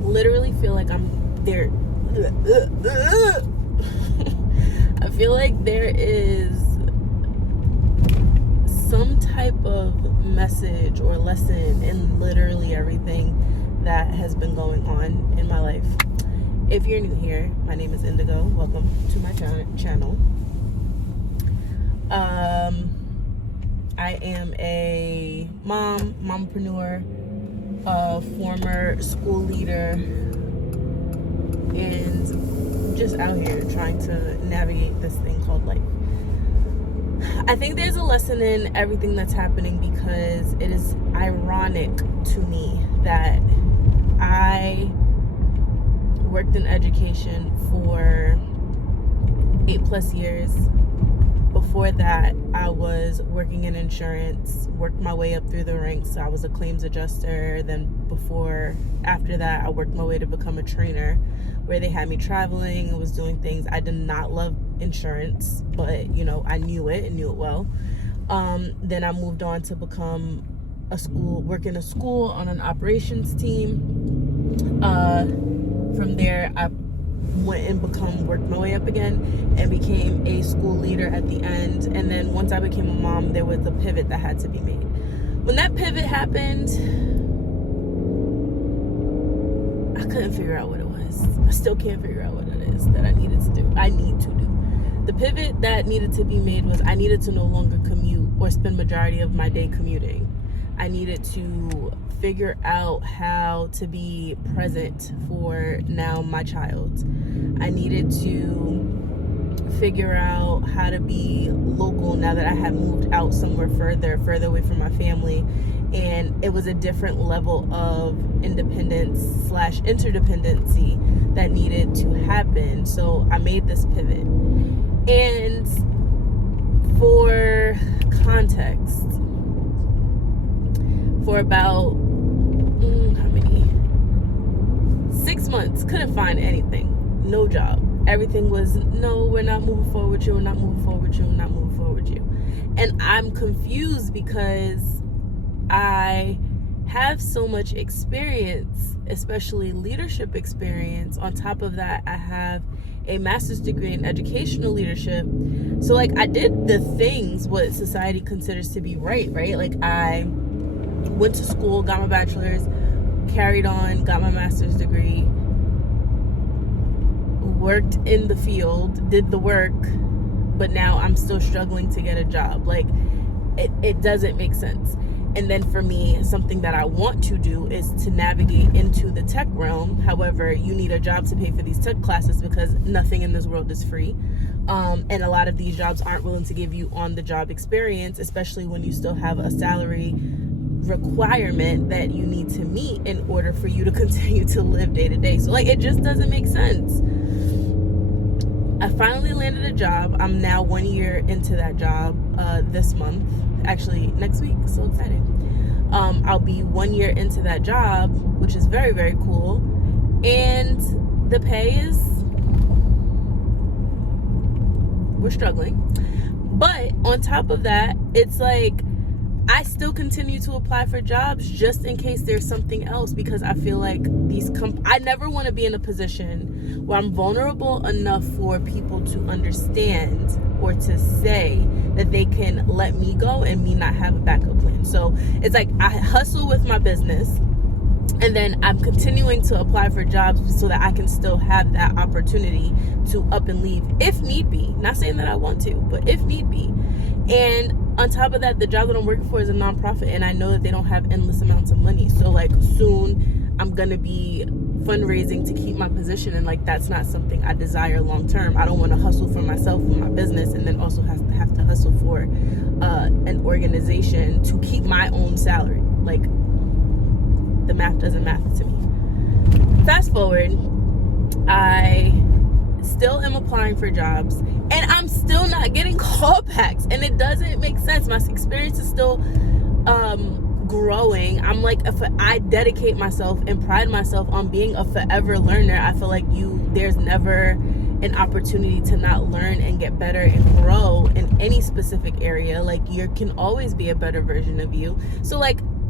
literally feel like I'm there. I feel like there is some type of message or lesson in literally everything that has been going on in my life. If you're new here, my name is Indigo. Welcome to my channel. I am a mompreneur, a former school leader, and just out here trying to navigate this thing called life. I think there's a lesson in everything that's happening because it is ironic to me that I worked in education for 8+ years. Before that, I was working in insurance, worked my way up through the ranks. I was a claims adjuster. Then after that, I worked my way to become a trainer, where they had me traveling and was doing things. I did not love insurance, but I knew it and knew it well. Then I moved on to become work in a school on an operations team. From there, I went and worked my way up again and became a school leader at the end. And then once I became a mom, there was a pivot that had to be made. When that pivot happened, I couldn't figure out what it was. I still can't figure out what it is that I need to do. The pivot that needed to be made was I needed to no longer commute or spend majority of my day commuting. I needed to figure out how to be present for now my child. I needed to figure out how to be local now that I had moved out somewhere further away from my family. And it was a different level of independence / interdependency that needed to happen. So I made this pivot. And for context, for about 6 months, couldn't find anything. No job. Everything was, no, we're not moving forward with you, we're not moving forward with you, we're not moving forward with you. And I'm confused because I have so much experience, especially leadership experience. On top of that, I have a master's degree in educational leadership. So I did the things what society considers to be right? I went to school, got my bachelor's, carried on, got my master's degree, worked in the field, did the work, but now I'm still struggling to get a job. It doesn't make sense. And then for me, something that I want to do is to navigate into the tech realm. However, you need a job to pay for these tech classes because nothing in this world is free. And a lot of these jobs aren't willing to give you on-the-job experience, especially when you still have a salary requirement that you need to meet in order for you to continue to live day to day. So it just doesn't make sense. I finally landed a job. I'm now 1 year into that job this month. Actually, next week. So exciting. I'll be 1 year into that job, which is very, very cool. And the pay is, we're struggling. But on top of that, it's I still continue to apply for jobs just in case there's something else, because I feel like I never want to be in a position where I'm vulnerable enough for people to understand or to say that they can let me go and me not have a backup plan. So it's I hustle with my business, and then I'm continuing to apply for jobs so that I can still have that opportunity to up and leave if need be. Not saying that I want to, but if need be. And on top of that, the job that I'm working for is a nonprofit, and I know that they don't have endless amounts of money. So soon I'm gonna be fundraising to keep my position, and that's not something I desire long term. I don't want to hustle for myself and my business and then also have to hustle for an organization to keep my own salary. The math doesn't math to me. Fast forward, I still am applying for jobs, and I'm still not getting callbacks, and it doesn't make sense. My experience is still growing. I'm if I dedicate myself and pride myself on being a forever learner, I feel there's never an opportunity to not learn and get better and grow in any specific area. You can always be a better version of you. So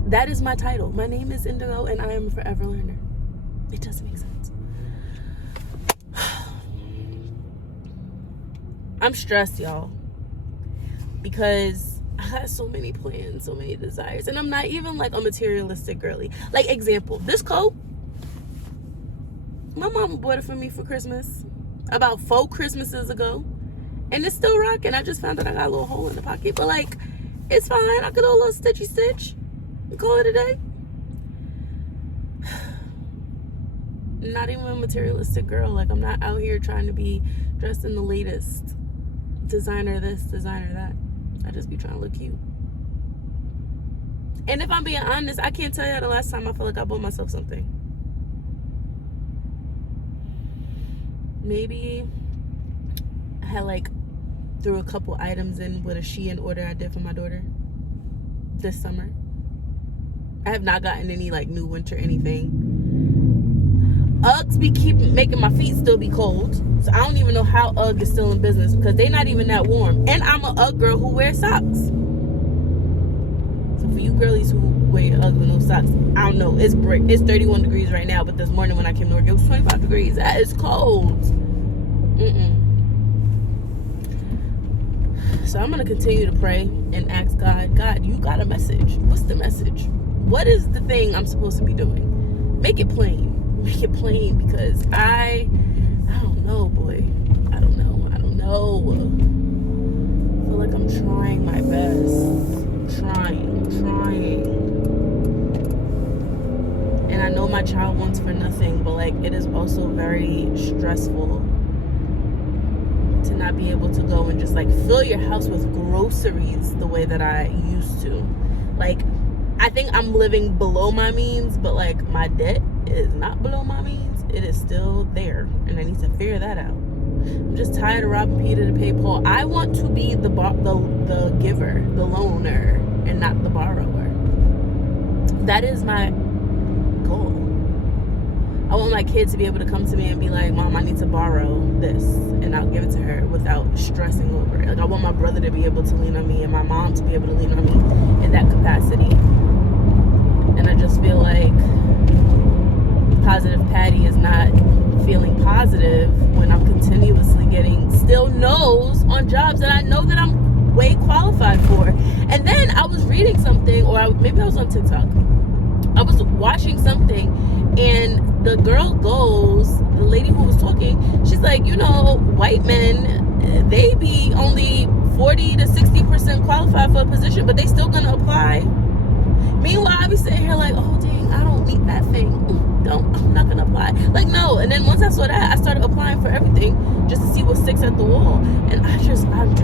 that is my title. My name is Indigo, and I am a forever learner. It doesn't make sense. I'm stressed, y'all, because I got so many plans, so many desires, and I'm not even like a materialistic girly. Like, example, this coat, my mama bought it for me for Christmas about 4 Christmases ago, and it's still rocking. I just found out I got a little hole in the pocket, but like, it's fine. I could do a little stitchy stitch and call it a day. Not even a materialistic girl. Like, I'm not out here trying to be dressed in the latest designer this, designer that. I just be trying to look cute. And if I'm being honest, I can't tell you the last time I feel like I bought myself something. Maybe I had like threw a couple items in with a Shein order I did for my daughter this summer. I have not gotten any like new winter anything. Uggs keep making my feet still be cold. So I don't even know how Ugg is still in business because they're not even that warm. And I'm a Ugg girl who wears socks. So for you girlies who wear Uggs with no socks, I don't know. It's 31 degrees right now, but this morning when I came to work, it was 25 degrees. That is cold. So I'm going to continue to pray and ask God, you got a message. What's the message? What is the thing I'm supposed to be doing? Make it plain. Make it plain, because I don't know, boy. I don't know. I feel like I'm trying my best. Trying. And I know my child wants for nothing, but like, it is also very stressful to not be able to go and just like fill your house with groceries the way that I used to. Like, I think I'm living below my means, but like, my debt is not below my means. It is still there, and I need to figure that out. I'm just tired of robbing Peter to pay Paul. I want to be the giver, the loaner, and not the borrower. That is my goal. I want my kid to be able to come to me and be like, Mom, I need to borrow this, and I'll give it to her without stressing over it. Like, I want my brother to be able to lean on me and my mom to be able to lean on me in that capacity. And I just feel like Positive Patty is not feeling positive when I'm continuously getting still no's on jobs that I know that I'm way qualified for. And then I was reading something, or maybe I was on TikTok. I was watching something, and the girl goes, the lady who was talking, she's like, white men, they be only 40 to 60% qualified for a position, but they still gonna apply. Meanwhile, I be sitting here like, oh dang, I don't meet that thing. I'm not gonna apply. Like, no. And then once I saw that, I started applying for everything just to see what sticks at the wall. And I just don't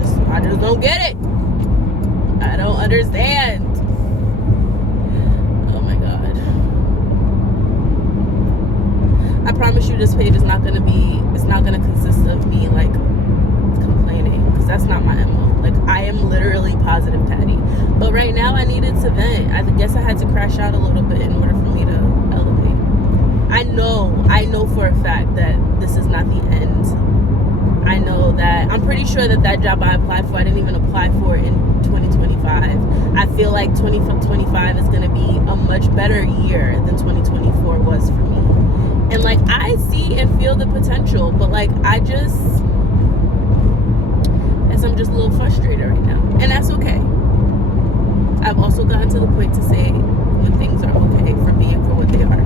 get it. I don't understand. Oh my God. I promise you, this page is not gonna consist of me like complaining, because that's not my MO. Like, I am literally Positive Patty. But right now I needed to vent. I guess I had to crash out a little bit in order for me to elevate. I know for a fact that this is not the end. I know that, I'm pretty sure that job I applied for, I didn't even apply for in 2025. I feel like 2025 is going to be a much better year than 2024 was for me. And like, I see and feel the potential, but like, I'm just a little frustrated right now. And that's okay. I've also gotten to the point to say when things are okay for being for what they are.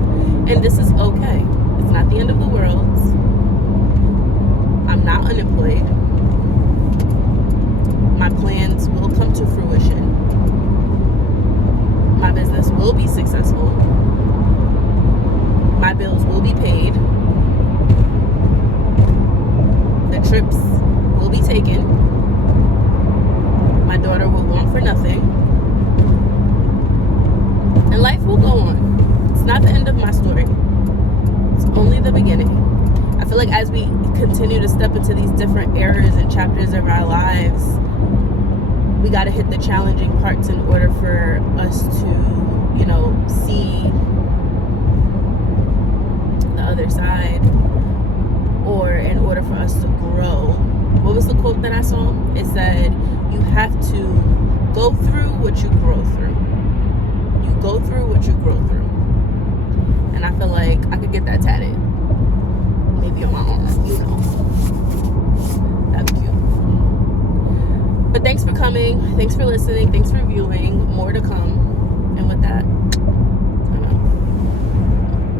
And this is okay. It's not the end of the world. I'm not unemployed. My plans will come to fruition. My business will be successful. My bills will be paid. The trips will be taken. My daughter will want for nothing. And life will go on. It's not the end of my story. It's only the beginning. I feel like as we continue to step into these different eras and chapters of our lives, we got to hit the challenging parts in order for us to, see the other side, or in order for us to grow. What was the quote that I saw? It said, you have to go through what you grow through. You go through what you grow through. And I feel like I could get get that tatted. Maybe on my arm, you know. That'd be cute. But thanks for coming. Thanks for listening. Thanks for viewing. More to come.